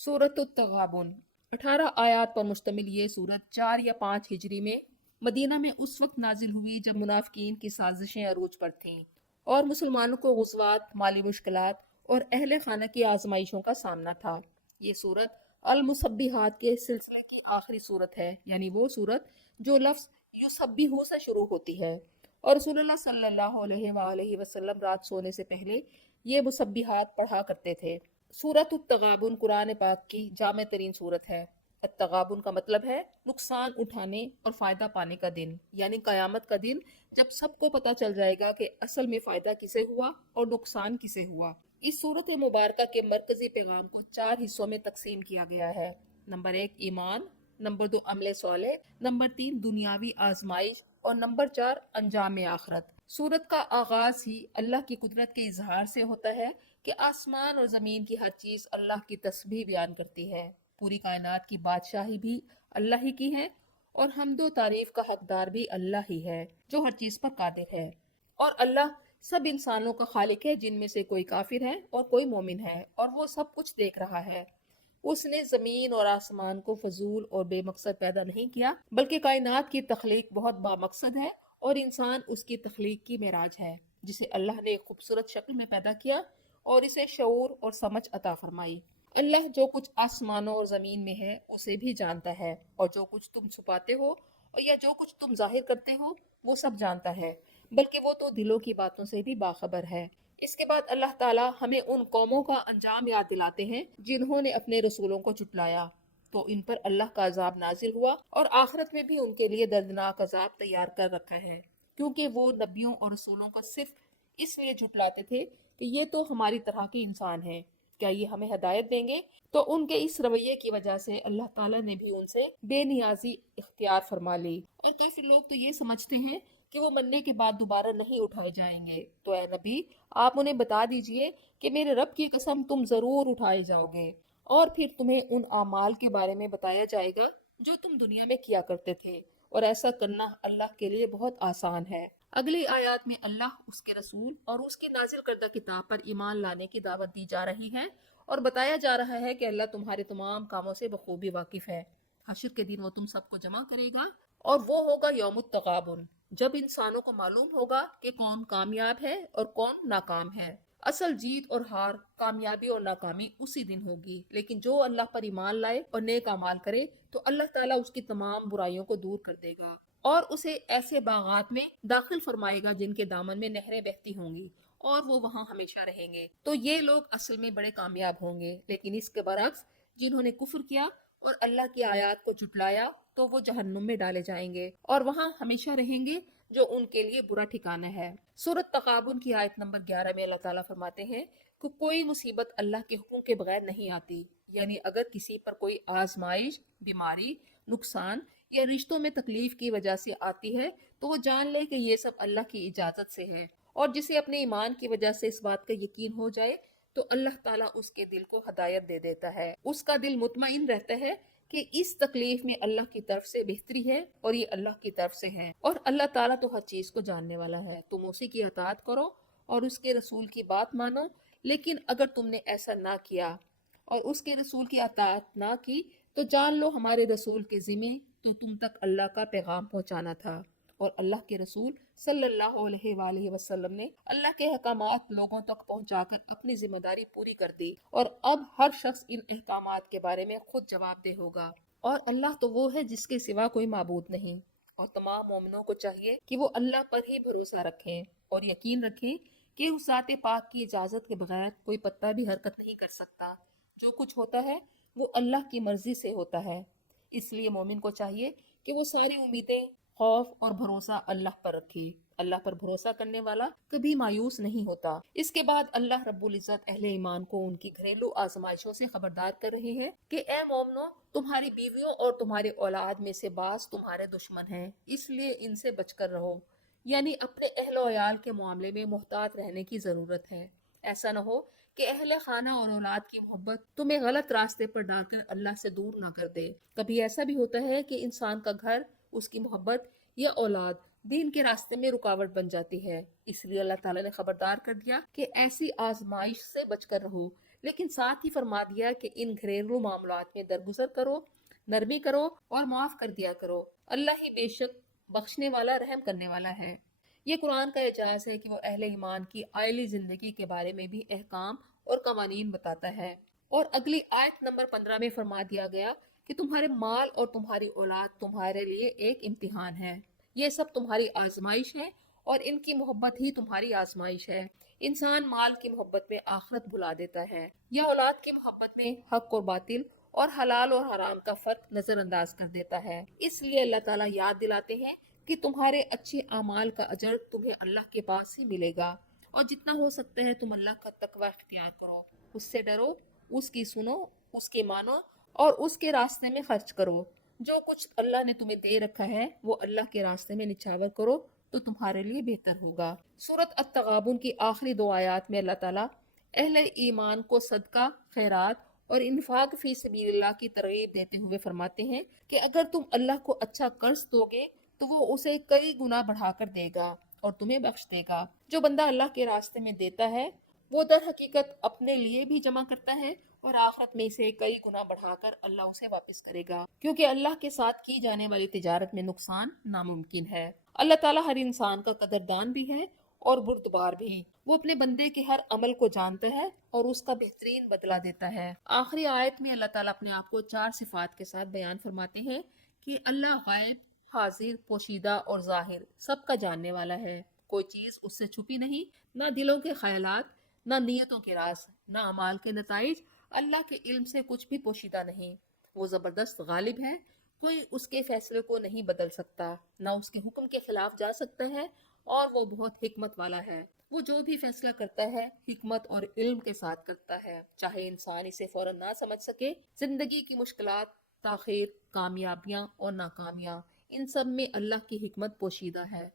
सूरत तगाबुन 18 आयात पर मुश्तमिल ये सूरत 4 या 5 हिजरी में मदीना में उस वक्त नाजिल हुई जब मुनाफिकीन की साजिशें अरूज पर थीं और मुसलमानों को गुज़वात, माली मुश्किलात और अहले खाना की आजमाइशों का सामना था। ये सूरत अल मुसब्बिहात के सिलसिले की आखिरी सूरत है, यानी वो सूरत जो लफ्ज़ युसब्बिहु से शुरू होती है। और रसूलुल्लाह सल्लल्लाहु अलैहि वसल्लम रात सोने से पहले ये मुसब्बिहात पढ़ा करते थे। सूरत तगाबुन कुरान पाक की जामे तरीन सूरत है। तगाबुन का मतलब है नुकसान उठाने और फायदा पाने का दिन, यानी कयामत का दिन, जब सबको पता चल जाएगा कि असल में फायदा किसे हुआ और नुकसान किसे हुआ। इस सूरत मुबारक के मरकजी पैगाम को 4 हिस्सों में तकसीम किया गया है। नंबर 1 ईमान, नंबर 2 अमले सोले, नंबर 3 दुनियावी आजमाइश और नंबर 4 अंजाम आखरत। सूरत का आगाज ही अल्लाह की कुदरत के इजहार से होता है कि आसमान और जमीन की हर चीज अल्लाह की तस्बीह बयान करती है। पूरी कायनात की बादशाही भी अल्लाह ही की है और हमदो तारीफ का हकदार भी अल्लाह ही है जो हर चीज पर कादिर है। और अल्लाह सब इंसानों का खालिक है, जिनमें से कोई काफिर है और कोई मोमिन है, और वो सब कुछ देख रहा है। उसने जमीन और आसमान को फजूल और बेमकसद पैदा नहीं किया, बल्कि कायनात की तख्लीक बहुत बामकसद है और इंसान उसकी तख्लीक की मेराज है, जिसे अल्लाह ने एक खूबसूरत शक्ल में पैदा किया और इसे शऊर और समझ अता फरमाई। अल्लाह जो कुछ आसमानों और जमीन में है उसे भी जानता है, और जो कुछ तुम छुपाते हो और या जो कुछ तुम जाहिर करते हो वो सब जानता है, बल्कि वो तो दिलों की बातों से भी बाखबर है। इसके बाद अल्लाह ताला हमें उन कौमों का अंजाम याद दिलाते हैं जिन्होंने अपने रसूलों को झुटलाया, तो इन पर अल्लाह का अजाब नाजिल हुआ और आखिरत में भी उनके लिए दर्दनाक अजाब तैयार कर रखा है, क्योंकि वो नबियों और रसूलों को सिर्फ इसलिए झुटलाते थे कि ये तो हमारी तरह के इंसान हैं, क्या ये हमें हदायत देंगे। तो उनके इस रवैये की वजह से अल्लाह ताला ने भी उनसे बेनियाजी इख्तियार फरमा ली। और काफी लोग तो ये समझते हैं कि वो मरने के बाद दोबारा नहीं उठाए जाएंगे। तो ए नबी, आप उन्हें बता दीजिए कि मेरे रब की कसम तुम जरूर उठाए जाओगे, और फिर तुम्हें उन आमाल के बारे में बताया जाएगा जो तुम दुनिया में किया करते थे, और ऐसा करना अल्लाह के लिए बहुत आसान है। अगली आयत में अल्लाह, उसके रसूल और उसकी नाजिल करदा किताब पर ईमान लाने की दावत दी जा रही है, और बताया जा रहा है कि अल्लाह तुम्हारे तमाम कामों से बखूबी वाकिफ है। हश्र के दिन वो तुम सबको जमा करेगा, और वो होगा यौमुत तगाबुन, जब इंसानों को मालूम होगा कि कौन कामयाब है और कौन नाकाम है। असल जीत और हार, कामयाबी और नाकामी उसी दिन होगी, लेकिन जो अल्लाह पर ईमान लाए और नेक अमाल करे तो अल्लाह ताला उसकी तमाम बुराइयों को दूर कर देगा और उसे ऐसे बागात में दाखिल फरमाएगा जिनके दामन में नहरें बहती होंगी, और वो वहां हमेशा रहेंगे। तो ये लोग असल में बड़े कामयाब होंगे। लेकिन इसके बरक्स जिन्होंने कुफ्र किया और अल्लाह की आयत को झुटलाया, तो वो जहन्नुम में डाले जाएंगे और वहां हमेशा रहेंगे, जो उनके लिए बुरा ठिकाना है। सूरत तकाबुन की आयत नंबर 11 में अल्लाह ताला फरमाते हैं कि कोई मुसीबत अल्लाह के हुक्म के बगैर नहीं आती, यानी अगर किसी पर कोई आजमाइश, बीमारी, नुकसान या रिश्तों में तकलीफ की वजह से आती है, तो वो जान ले कि ये सब अल्लाह की इजाजत से है। और जिसे अपने ईमान की वजह से इस बात का यकीन हो जाए, तो अल्लाह ताला उसके दिल को हदायत दे देता है। उसका दिल मुतमईन रहता है कि इस तकलीफ में अल्लाह की तरफ से बेहतरी है और ये अल्लाह की तरफ से है, और अल्लाह ताला तो हर चीज को जानने वाला है। तुम उसी की अताअत करो और उसके रसूल की बात मानो। लेकिन अगर तुमने ऐसा ना किया और उसके रसूल की अताअत ना की, तो जान लो हमारे रसूल के जिम्मे तो तुम तक अल्लाह का पैगाम पहुंचाना था, और अल्लाह के रसूल सल्लल्लाहु अलैहि वसल्लम ने अल्लाह के अहकामात लोगों तक पहुंचाकर अपनी जिम्मेदारी पूरी कर दी, और अब हर शख्स इन अहकामात के बारे में खुद जवाबदेह होगा। और अल्लाह तो वो है जिसके सिवा कोई माबूद नहीं, और तमाम मोमिनों को चाहिए कि वो अल्लाह पर ही भरोसा रखें और यकीन रखें कि उस ज़ाते पाक की इजाज़त के बगैर कोई पत्ता भी हरकत नहीं कर सकता। जो कुछ होता है वो अल्लाह की मर्जी से होता है। इसलिए मोमिन को चाहिए कि वो सारी उम्मीदें, खौफ और भरोसा अल्लाह पर रखे। अल्लाह पर भरोसा करने वाला कभी मायूस नहीं होता। इसके बाद अल्लाह रब्बुल इज्जत अहले ईमान को उनकी घरेलू आजमाइशों से खबरदार कर रहे हैं कि ए मोमनो, तुम्हारी बीवियों और तुम्हारे औलाद में से बास तुम्हारे दुश्मन हैं, इसलिए इनसे बचकर रहो। यानी अपने अहलो अयाल के मामले में मुहतात रहने की जरूरत है। ऐसा न हो कि अहले खाना और औलाद की मोहब्बत तुम्हें गलत रास्ते पर डालकर अल्लाह से दूर ना कर दे। कभी ऐसा भी होता है कि इंसान का घर, उसकी मोहब्बत या औलाद दीन के रास्ते में रुकावट बन जाती है। इसलिए अल्लाह ताला ने खबरदार कर दिया कि ऐसी आजमाइश से बचकर रहो, لیکن ساتھ ہی فرما دیا کہ ان گھریلو معاملات میں درگزر کرو، نرمی کرو اور معاف کر دیا کرو، اللہ ہی بے شک بخشنے والا رحم کرنے والا ہے۔ یہ قرآن کا اعجاز ہے کہ وہ اہل ایمان کی عائلی زندگی کے بارے میں بھی احکام اور قوانین بتاتا ہے۔ اور اگلی آیت نمبر 15 میں فرما دیا گیا کہ تمہارے مال اور تمہاری اولاد تمہارے لیے ایک امتحان ہے، یہ سب تمہاری آزمائش ہے اور ان کی محبت ہی تمہاری آزمائش ہے۔ انسان مال کی محبت میں آخرت بھلا دیتا ہے یا اولاد کی محبت میں حق اور باطل اور حلال اور حرام کا فرق نظر انداز کر دیتا ہے۔ اس لیے اللہ تعالیٰ یاد دلاتے ہیں کہ تمہارے اچھے اعمال کا اجر تمہیں اللہ کے پاس ہی ملے گا، اور جتنا ہو سکتا ہے تم اللہ کا تقوی اختیار کرو، اس سے ڈرو، اس کی سنو، اس کے مانو اور اس کے راستے میں خرچ کرو۔ جو کچھ اللہ نے تمہیں دے رکھا ہے وہ اللہ کے راستے میں نچھاور کرو تو تمہارے لیے بہتر ہوگا۔ سورۃ التغابن کی آخری 2 آیات میں اللہ تعالیٰ اہل ایمان کو صدقہ، خیرات اور انفاق فی سبیل اللہ کی ترغیب دیتے ہوئے فرماتے ہیں کہ اگر تم اللہ کو اچھا قرض دو گے تو وہ اسے کئی گنا بڑھا کر دے گا اور تمہیں بخش دے گا۔ جو بندہ اللہ کے راستے میں دیتا ہے وہ در حقیقت اپنے لیے بھی جمع کرتا ہے اور آخرت میں اسے کئی گنا بڑھا کر اللہ اسے واپس کرے گا، کیونکہ اللہ کے ساتھ کی جانے والی تجارت میں نقصان ناممکن ہے۔ اللہ تعالیٰ ہر انسان کا قدردان بھی ہے اور بردبار بھی، وہ اپنے بندے کے ہر عمل کو جانتا ہے اور اس کا بہترین بدلہ دیتا ہے۔ آخری آیت میں اللہ تعالیٰ اپنے آپ کو 4 صفات کے ساتھ بیان فرماتے ہیں کہ اللہ غائب، حاضر، پوشیدہ اور ظاہر سب کا جاننے والا ہے، کوئی چیز اس سے چھپی نہیں، نہ دلوں کے خیالات، نہ نیتوں کے راز، نہ اعمال کے نتائج، اللہ کے علم سے کچھ بھی پوشیدہ نہیں۔ وہ زبردست غالب ہے، کوئی اس کے فیصلے کو نہیں بدل سکتا، نہ اس کے حکم کے خلاف جا سکتا ہے، اور وہ بہت حکمت والا ہے۔ وہ جو بھی فیصلہ کرتا ہے حکمت اور علم کے ساتھ کرتا ہے، چاہے انسان اسے فوراً نہ سمجھ سکے۔ زندگی کی مشکلات، تاخیر، کامیابیاں اور ناکامیاں، ان سب میں اللہ کی حکمت پوشیدہ ہے۔